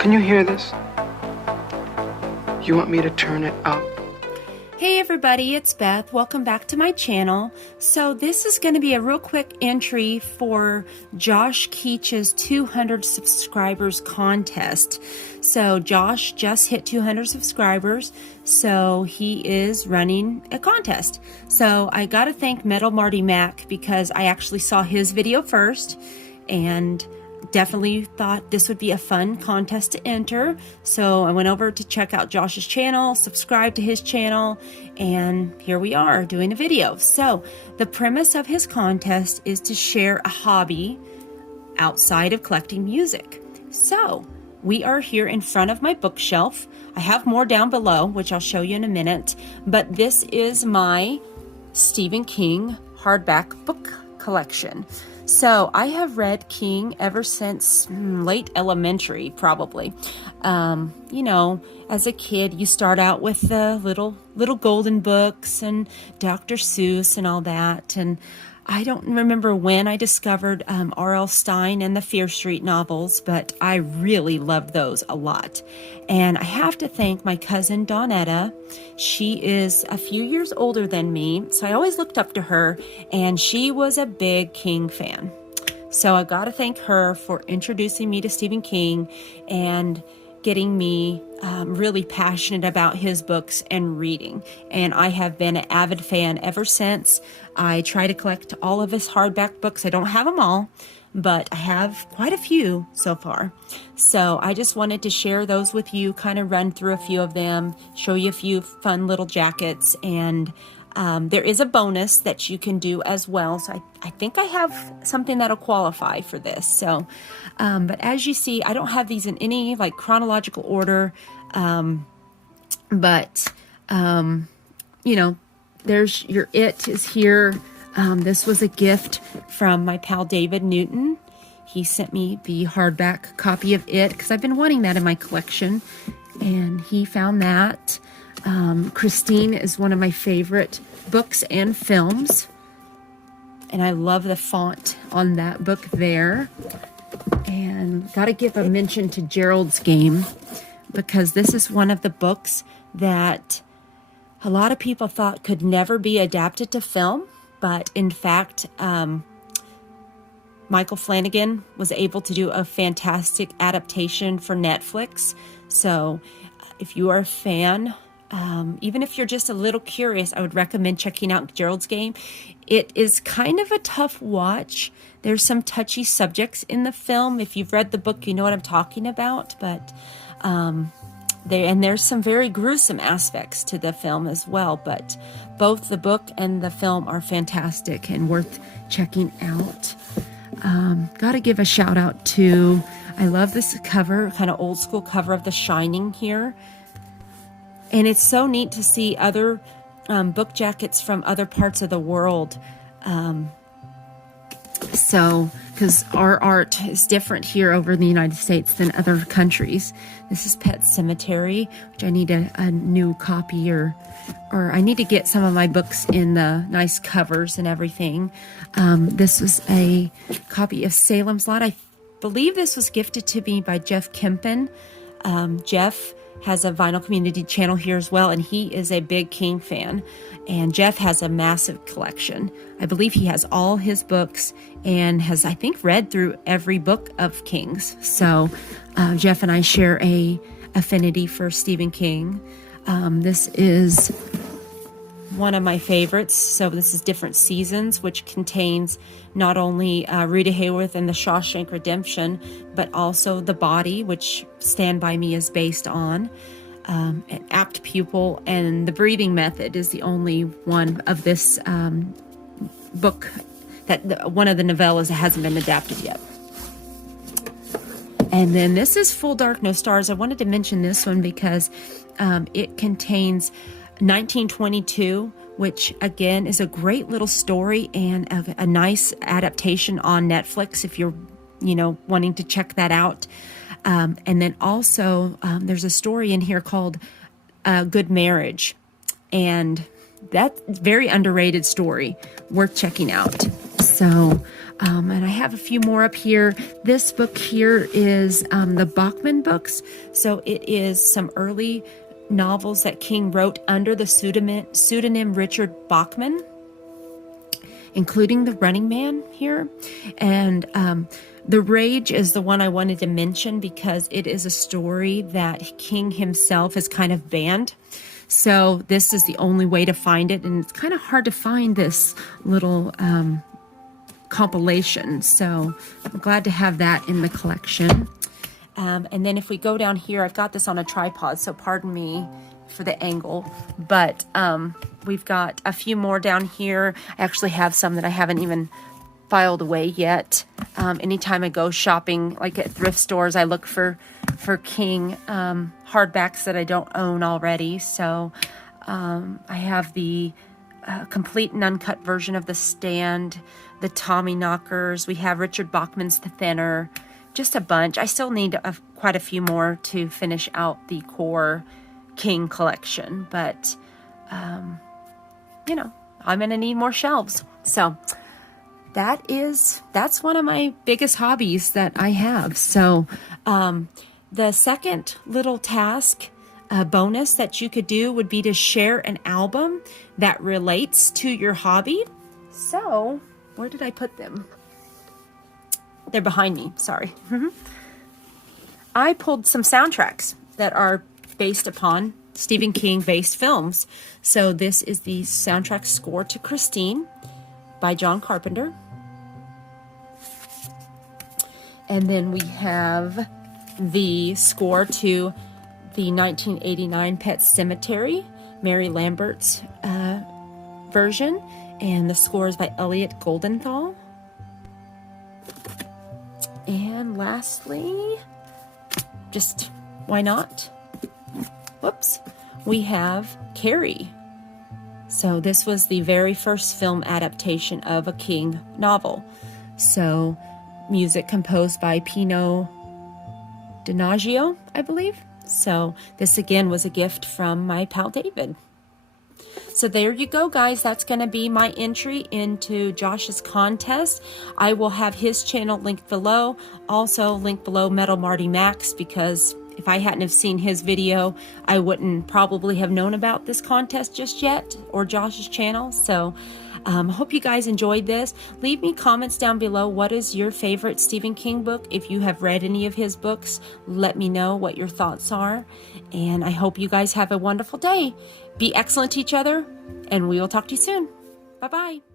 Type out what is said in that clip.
Can you hear this? You want me to turn it up? Hey everybody, it's Beth. Welcome back to my channel. So this is going to be a real quick entry for Josh Keach's 200 subscribers contest. So Josh just hit 200 subscribers, so he is running a contest. So I got to thank Marty Mac because I actually saw his video first and definitely thought this would be a fun contest to enter. So I went over to check out Josh's channel, subscribe to his channel, and here we are doing a video. So the premise of his contest is to share a hobby outside of collecting music. So we are here in front of my bookshelf. I have more down below, which I'll show you in a minute, but this is my Stephen King hardback book collection. So I have read King ever since late elementary, probably. You know, as a kid, you start out with the little golden books and Dr. Seuss and all that. And I don't remember when I discovered R.L. Stine and the Fear Street novels, but I really loved those a lot. And I have to thank my cousin Donetta. She is a few years older than me, so I always looked up to her, and she was a big King fan. So I got to thank her for introducing me to Stephen King and getting me really passionate about his books and reading. And I have been an avid fan ever since. I try to collect all of his hardback books. I don't have them all, but I have quite a few so far. So I just wanted to share those with you, kind of run through a few of them, show you a few fun little jackets, and there is a bonus that you can do as well. So I think I have something that'll qualify for this. So, but as you see, I don't have these in any like chronological order. You know, there's your It is here. This was a gift from my pal David Newton. He sent me the hardback copy of It because I've been wanting that in my collection, and he found that. Christine is one of my favorite books and films, and I love the font on that book there. And got to give a mention to Gerald's Game, because this is one of the books that a lot of people thought could never be adapted to film, but in fact, Michael Flanagan was able to do a fantastic adaptation for Netflix. So if you are a fan, even if you're just a little curious, I would recommend checking out Gerald's Game. It is kind of a tough watch. There's some touchy subjects in the film. If you've read the book, you know what I'm talking about. But there's some very gruesome aspects to the film as well. But both the book and the film are fantastic and worth checking out. Got to give a shout out to, I love this cover, kind of old school cover of The Shining here. And it's so neat to see other book jackets from other parts of the world. Because our art is different here over in the United States than other countries. This is Pet Sematary, which I need a new copy, or I need to get some of my books in the nice covers and everything. This was a copy of Salem's Lot. I believe this was gifted to me by Jeff Kempen. Jeff has a vinyl community channel here as well, and he is a big King fan. And Jeff has a massive collection. I believe he has all his books and has, I think, read through every book of King's. So Jeff and I share a affinity for Stephen King. This is one of my favorites. So this is Different Seasons, which contains not only Rita Hayworth and The Shawshank Redemption, but also The Body, which Stand By Me is based on. An Apt Pupil and The Breathing Method is the only one of this book that one of the novellas that hasn't been adapted yet. And then this is Full Dark No Stars. I wanted to mention this one because it contains 1922, which again is a great little story and a nice adaptation on Netflix if you're, wanting to check that out. And then also there's a story in here called Good Marriage, and that's a very underrated story, worth checking out. So And I have a few more up here. This book here is the Bachman books. So it is some early novels that King wrote under the pseudonym Richard Bachman, including The Running Man here. And The Rage is the one I wanted to mention because it is a story that King himself has kind of banned. So this is the only way to find it. And it's kind of hard to find this little compilation. So I'm glad to have that in the collection. And then if we go down here, I've got this on a tripod, so pardon me for the angle, but we've got a few more down here. I actually have some that I haven't even filed away yet. Anytime I go shopping, like at thrift stores, I look for King hardbacks that I don't own already. So I have the complete and uncut version of The Stand, the Tommy Knockers. We have Richard Bachman's The Thinner, just a bunch. I still need quite a few more to finish out the core King collection, but you know, I'm gonna need more shelves. So that's one of my biggest hobbies that I have. So the second little task bonus that you could do would be to share an album that relates to your hobby. So where did I put them? They're behind me, sorry. I pulled some soundtracks that are based upon Stephen King based films. So this is the soundtrack score to Christine by John Carpenter. And then we have the score to the 1989 Pet Sematary, Mary Lambert's version. And the score is by Elliot Goldenthal. And lastly, just why not? Whoops. We have Carrie. So this was the very first film adaptation of a King novel. So music composed by Pino Donaggio, I believe. So this again was a gift from my pal David. So there you go, guys. That's going to be my entry into Josh's contest. I will have his channel linked below. Also linked below Metal Marty Mac's, because if I hadn't have seen his video, I wouldn't probably have known about this contest just yet, or Josh's channel. So hope you guys enjoyed this. Leave me comments down below. What is your favorite Stephen King book? If you have read any of his books, let me know what your thoughts are. And I hope you guys have a wonderful day. Be excellent to each other, and we will talk to you soon. Bye-bye.